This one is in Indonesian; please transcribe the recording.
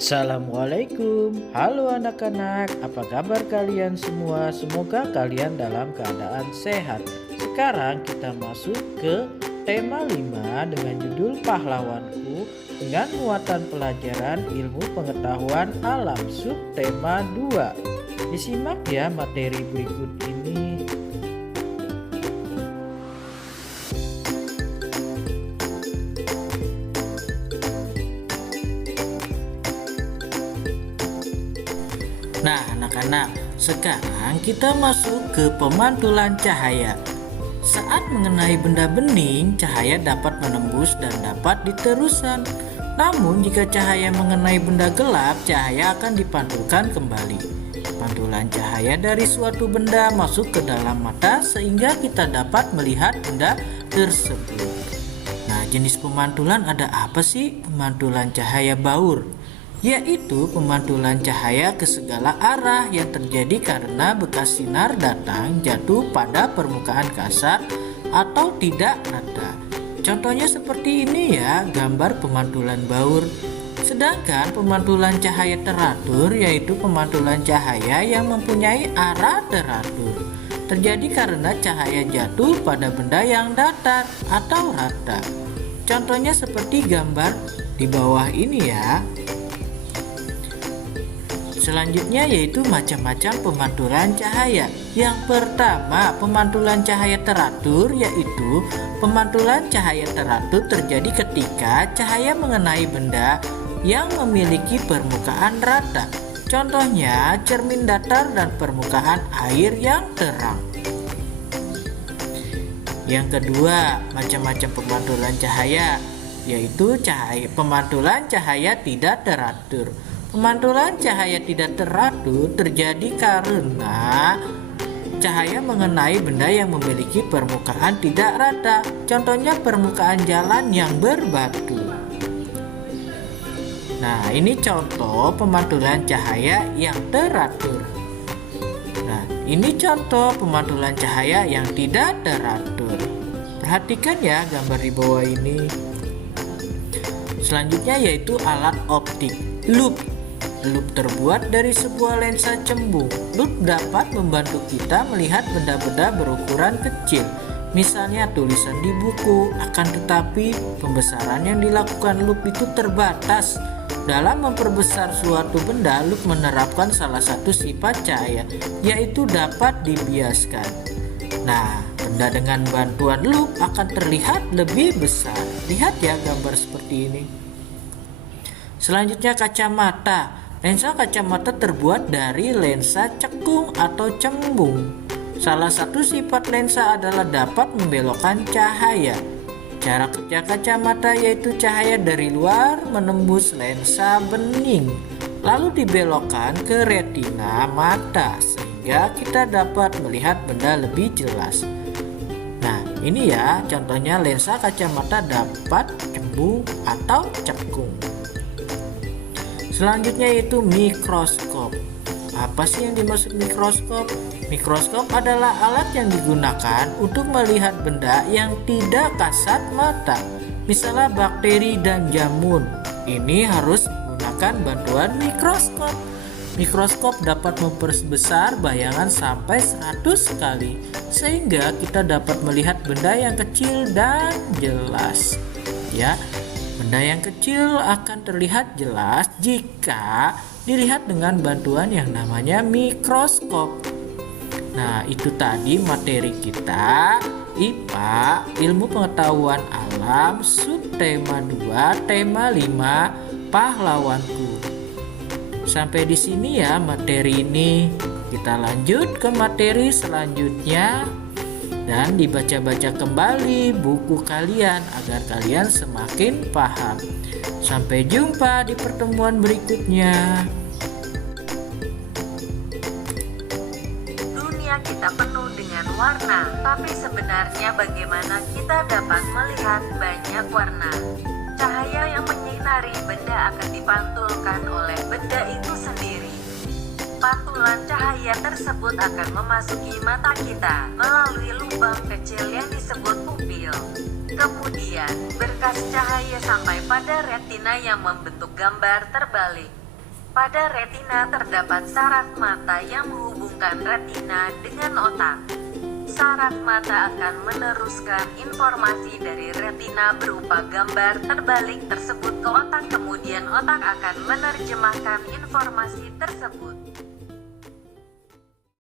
Assalamualaikum, halo anak-anak, apa kabar kalian semua? Semoga kalian dalam keadaan sehat. Sekarang kita masuk ke tema 5 dengan judul Pahlawanku dengan muatan pelajaran ilmu pengetahuan alam subtema 2. Disimak ya materi berikut ini. Nah, anak-anak, sekarang kita masuk ke pemantulan cahaya. Saat mengenai benda bening, cahaya dapat menembus dan dapat diteruskan. Namun, jika cahaya mengenai benda gelap, cahaya akan dipantulkan kembali. Pantulan cahaya dari suatu benda masuk ke dalam mata sehingga kita dapat melihat benda tersebut. Nah, jenis pemantulan ada apa sih? Pemantulan cahaya baur, yaitu pemantulan cahaya ke segala arah yang terjadi karena bekas sinar datang jatuh pada permukaan kasar atau tidak rata. Contohnya seperti ini ya, gambar pemantulan baur. Sedangkan pemantulan cahaya teratur yaitu pemantulan cahaya yang mempunyai arah teratur. Terjadi karena cahaya jatuh pada benda yang datar atau rata. Contohnya seperti gambar di bawah ini ya. Selanjutnya yaitu macam-macam pemantulan cahaya. Yang pertama, pemantulan cahaya teratur, yaitu pemantulan cahaya teratur terjadi ketika cahaya mengenai benda yang memiliki permukaan rata. Contohnya cermin datar dan permukaan air yang terang. Yang kedua, macam-macam pemantulan cahaya, yaitu pemantulan cahaya tidak teratur. Pemantulan cahaya tidak teratur terjadi karena cahaya mengenai benda yang memiliki permukaan tidak rata. Contohnya permukaan jalan yang berbatu. Nah, ini contoh pemantulan cahaya yang teratur. Nah, ini contoh pemantulan cahaya yang tidak teratur. Perhatikan ya gambar di bawah ini. Selanjutnya yaitu alat optik, lup. Lup terbuat dari sebuah lensa cembung. Lup dapat membantu kita melihat benda-benda berukuran kecil, misalnya tulisan di buku. Akan tetapi, pembesaran yang dilakukan lup itu terbatas. Dalam memperbesar suatu benda, lup menerapkan salah satu sifat cahaya, yaitu dapat dibiaskan. Nah, benda dengan bantuan lup akan terlihat lebih besar. Lihat ya gambar seperti ini. Selanjutnya kacamata. Lensa kacamata terbuat dari lensa cekung atau cembung. Salah satu sifat lensa adalah dapat membelokkan cahaya. Cara kerja kacamata yaitu cahaya dari luar menembus lensa bening, lalu dibelokkan ke retina mata sehingga kita dapat melihat benda lebih jelas. Nah, ini ya contohnya lensa kacamata dapat cembung atau cekung. Selanjutnya yaitu mikroskop. Apa sih yang dimaksud mikroskop? Mikroskop adalah alat yang digunakan untuk melihat benda yang tidak kasat mata, misalnya bakteri dan jamur. Ini harus menggunakan bantuan mikroskop. Mikroskop dapat memperbesar bayangan sampai 100 kali, sehingga kita dapat melihat benda yang kecil dan jelas. Ya. Benda yang kecil akan terlihat jelas jika dilihat dengan bantuan yang namanya mikroskop. Nah, itu tadi materi kita IPA, ilmu pengetahuan alam, subtema 2, tema 5, pahlawanku. Sampai di sini ya materi ini. Kita lanjut ke materi selanjutnya. Dan dibaca-baca kembali buku kalian agar kalian semakin paham. Sampai jumpa di pertemuan berikutnya. Dunia kita penuh dengan warna, tapi sebenarnya bagaimana kita dapat melihat banyak warna? Cahaya yang menyinari benda akan dipantulkan oleh benda itu sendiri. Pantulan cahaya tersebut akan memasuki mata kita melalui lubang kecil yang disebut pupil. Kemudian, berkas cahaya sampai pada retina yang membentuk gambar terbalik. Pada retina terdapat saraf mata yang menghubungkan retina dengan otak. Saraf mata akan meneruskan informasi dari retina berupa gambar terbalik tersebut ke otak, kemudian otak akan menerjemahkan informasi tersebut.